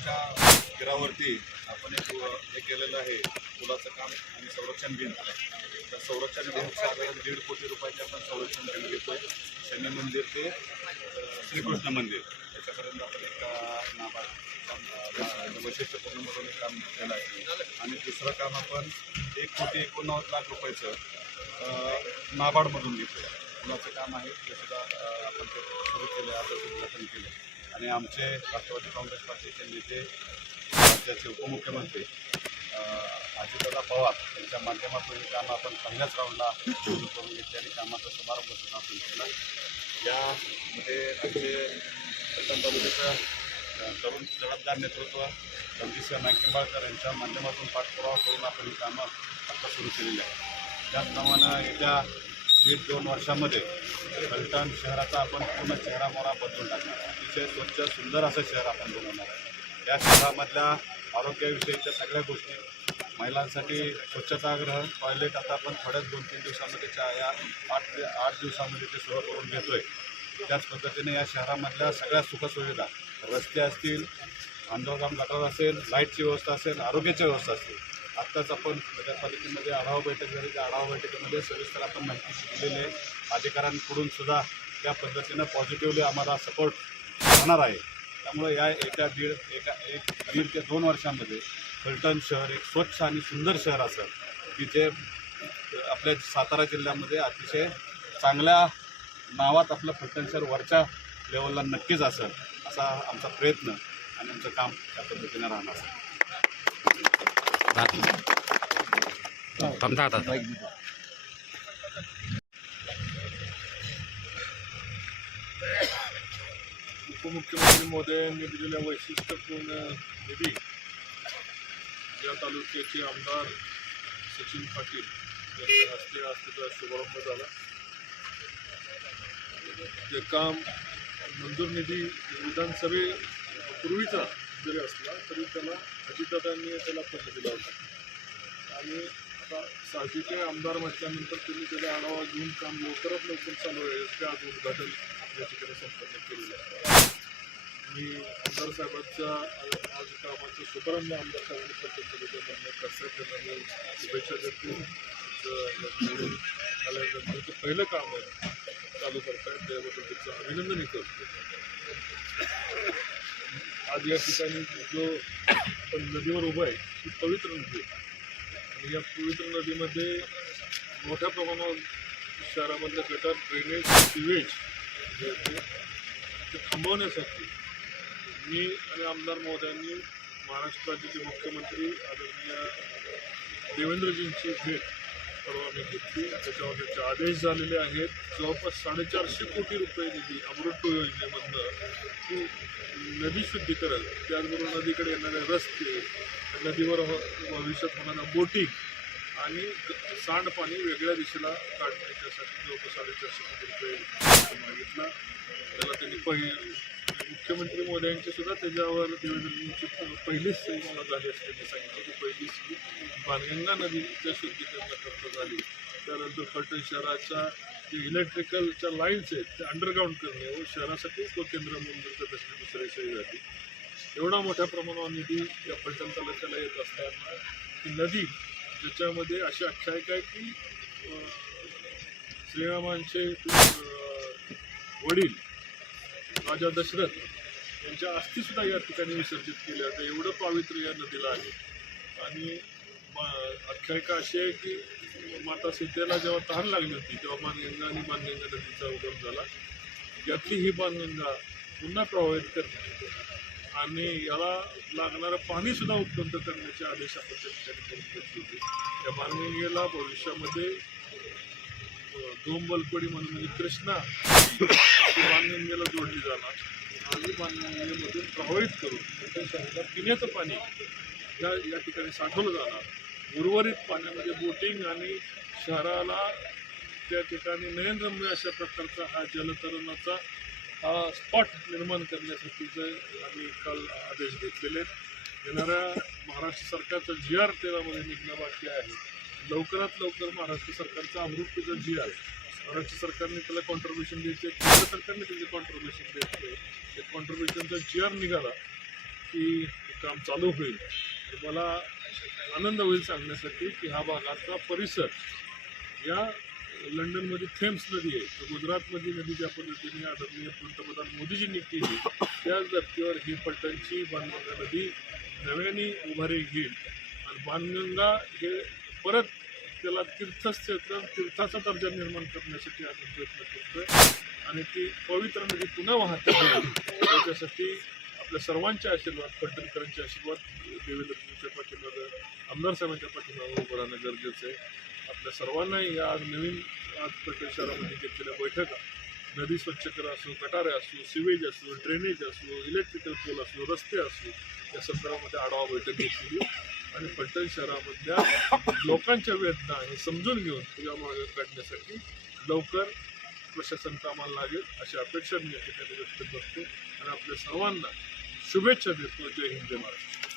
शहरावरती आपण एक हे केलेलं आहे. पुलाचं काम आणि संरक्षण भिंत तर संरक्षण भिंत साधारण दीड कोटी रुपयाचे आपण संरक्षण भिंत घेतो शनी मंदिर ते श्रीकृष्ण मंदिर. त्याच्यापर्यंत आपण एक नाबाद काम, वैशिष्ट्यपूर्ण म्हणून एक काम केलं आहे. आणि दुसरं काम आपण एक कोटी एकोणनव्वद लाख रुपयाचं अं, नाबार्डमधून आहे पुलाचं काम आहे. ते सुद्धा आपण ते सुरू केलं आजच उद्घाटन केलं आणि आमचे राष्ट्रवादी काँग्रेस पार्टीचे नेते राज्याचे उपमुख्यमंत्री अं, अजितदादा पवार यांच्या माध्यमातून हे काम आपण पहिल्याच राऊंडला सुरू करून घेतले आणि कामाचा समारंभ सुद्धा आपण केला. यामध्ये आमचे प्रथम तालुक्याचं तरुण जबाबदार नेतृत्व रणजितसिंह नाकिंबाळकर यांच्या माध्यमातून पाठपुरावा करून आपण ही कामं आता सुरू केलेली आहे त्याचप्रमाणे येत्या दीड दोन वर्षामध्ये फलटण शहराचा आपण पूर्ण चेहरामोहरा बदलून टाकणार अतिशय स्वच्छ सुंदर असं शहर आपण बनवणार आहे या शहरामधल्या आरोग्याविषयीच्या सगळ्या गोष्टी महिलांसाठी स्वच्छतागृह टॉयलेट आता आपण थोड्याच दोन तीन दिवसामध्ये च्या- या आठ ते आठ दिवसामध्ये ते सुरू करून घेतोय. त्याच पद्धतीने या शहरामधल्या सगळ्या सुखसुविधा रस्ते असतील अंडरग्राऊंड गटार असेल लाईटची व्यवस्था असेल आरोग्याची व्यवस्था असेल आत्ताच आपण नगरपालिकेमध्ये आढावा बैठक झाली. त्या आढावा बैठकीमध्ये सविस्तर आपण माहिती शिकलेली आहे. अधिकाऱ्यांकडून सुद्धा त्या पद्धतीनं पॉझिटिव्हली आम्हाला सपोर्ट करणार आहे. त्यामुळे या एका दीड एका एक दीड ते दोन वर्षामध्ये फलटण शहर एक स्वच्छ आणि सुंदर शहर असं की जे आपल्या सातारा जिल्ह्यामध्ये अतिशय चांगल्या नावात आपलं फलटण शहर वरच्या लेवलला नक्कीच असेल असा आमचा प्रयत्न आणि आमचं काम त्या पद्धतीने राहणार आहे. थांबता आता उपमुख्यमंत्री महोदयांनी दिलेल्या वैशिष्ट्यपूर्ण निधी या तालुक्याचे आमदार सचिन पाटील यांच्या हस्ते आज त्याचा शुभारंभ झाला. ते काम मंजूर निधी विधानसभेपूर्वीचा जरी असला तरी त्याला अजितदादांनी त्याला पत्र दिला होता. आणि आता साहजिक आमदार म्हटल्यानंतर त्यांनी त्याचा आढावा घेऊन काम लवकरात लवकर चालू आहे ते आज उद्घाटन या ठिकाणी संपन्न केलेलं आहे. मी आमदार साहेबांच्या आज कामाचं शुभारंभ आमदार साहेबांनी प्रत्येक तालुक्यात कसं त्यांना मी शुभेच्छा देतो. त्यांचं पहिलं काम आहे चालू करतायत. त्याबद्दल त्याचं अभिनंदनही करतो. आज या ठिकाणी जो आपण नदीवर उभं आहे ती पवित्र नदी आणि या पवित्र नदीमध्ये मोठ्या प्रमाणावर शहरामधल्या गटार ड्रेनेज सिवेज जे ते ते थांबवण्यासाठी मी आणि आमदार महोदयांनी महाराष्ट्र राज्याचे मुख्यमंत्री आदरणीय देवेंद्रजींची भेट परवा घेतली. त्याच्यावर त्याचे आदेश झालेले आहेत जवळपास साडेचारशे कोटी रुपये निधी अमृत योजनेमधनं की नदी शुद्धीकरण त्याचबरोबर नदीकडे येणारे रस्ते नदीवर भविष्यात होणारा बोटिंग आणि सांडपाणी वेगळ्या दिशेला काढण्याच्यासाठी जवळपास साडेचारशे कोटी रुपये मागितला. त्याला त्यांनी पहिली मुख्यमंत्री मोदी सुद्धा त्याच्यावर देवेंद्रजींची पहिलीच सही मला झाली असल्याचे सांगितलं की पहिलीच सही बाणगंगा नदीच्या शुद्धीकरणाकरता झाली. त्यानंतर फलटण शहराच्या जे इलेक्ट्रिकलच्या लाईन्स आहेत ते अंडरग्राऊंड करणे व शहरासाठी उपकेंद्र म्हणून करत असणे दुसरी सही झाली एवढा मोठ्या प्रमाणावर निधी या फलटण तालुक्याला येत असताना ही नदी त्याच्यामध्ये अशी आख्यायिका आहे की श्रीरामांचे वडील राजा दशरथ यांच्या अस्थिसुद्धा या ठिकाणी विसर्जित केल्या. तर एवढं पावित्र्य या नदीला आहे. आणि मा- आख्यायिका अशी आहे की माता सीतेला जेव्हा तहान लागली होती तेव्हा बाणगंगा आणि बाणगंगा नदीचा उगम झाला. यातली ही बाणगंगा पुन्हा प्रभावित करते आणि याला लागणारं पाणीसुद्धा उपलब्ध करण्याचे आदेश आपण त्या ठिकाणी घेतले होते. त्या भविष्यामध्ये अं, धोमबलपडी म्हणून म्हणजे कृष्णा ती बाणगंगेला जोडली जाणार. आणि बाणगंगेमधून प्रभावित करून त्या शहराला पिण्याचं पाणी या या ठिकाणी साठवलं जाणार. उर्वरित पाण्यामध्ये बोटिंग आणि शहराला त्या ठिकाणी नयनरम्य अशा प्रकारचा हा जलतरणाचा स्पॉट निर्माण करण्यासाठीचे आम्ही काल आदेश घेतलेले आहेत येणाऱ्या महाराष्ट्र सरकारचा जी आर तेरामध्ये निघणं बाकी आहे. लवकरात लवकर महाराष्ट्र सरकारचा अमृतचा जी आर महाराष्ट्र सरकारने त्याला कॉन्ट्रीब्युशन द्यायचे केंद्र सरकारने त्याचे कॉन्ट्रीब्युशन द्यायचे. ते कॉन्ट्रीब्युशनचा जी आर निघाला की काम चालू होईल. मला आनंद होईल सांगण्यासाठी की हा भागाचा परिसर या लंडनमध्ये थेम्स नदी आहे. तर गुजरातमधली नदी ज्या पद्धतीने आदरणीय पंतप्रधान मोदीजींनी केली त्याच धर्तीवर ही पलटणची बाणगंगा नदी नव्याने उभारी घेईल. आणि बाणगंगा हे परत त्याला तीर्थक्षेत्र तीर्थाचा दर्जा निर्माण करण्यासाठी आपण प्रयत्न करतोय. आणि ती पवित्र नदी पुन्हा वाहते. त्याच्यासाठी आपल्या सर्वांचे आशीर्वाद पलटणकरांचे आशीर्वाद देवेंद्रजींच्या पाठीमागं आमदार साहेबांच्या पाठीमागं उभं राहणं गरजेचं आहे. आपल्या सर्वांनाही या आज नवीन आज पलटण शहरामध्ये घेतलेल्या बैठका नदी स्वच्छ करा असो गटारे असो सिवेज असो ड्रेनेज असो इलेक्ट्रिकल पोल असो रस्ते असो या संदर्भामध्ये आढावा बैठक घेतलेली आणि पलटण शहरामधल्या लोकांच्या वेदना हे समजून घेऊन तुझ्या मागे काढण्यासाठी लवकर प्रशासन कामाला लागेल अशी अपेक्षा मी या ठिकाणी व्यक्त करतो. आणि आपल्या सर्वांना शुभेच्छा देतो. जय हिंद जय महाराष्ट्र.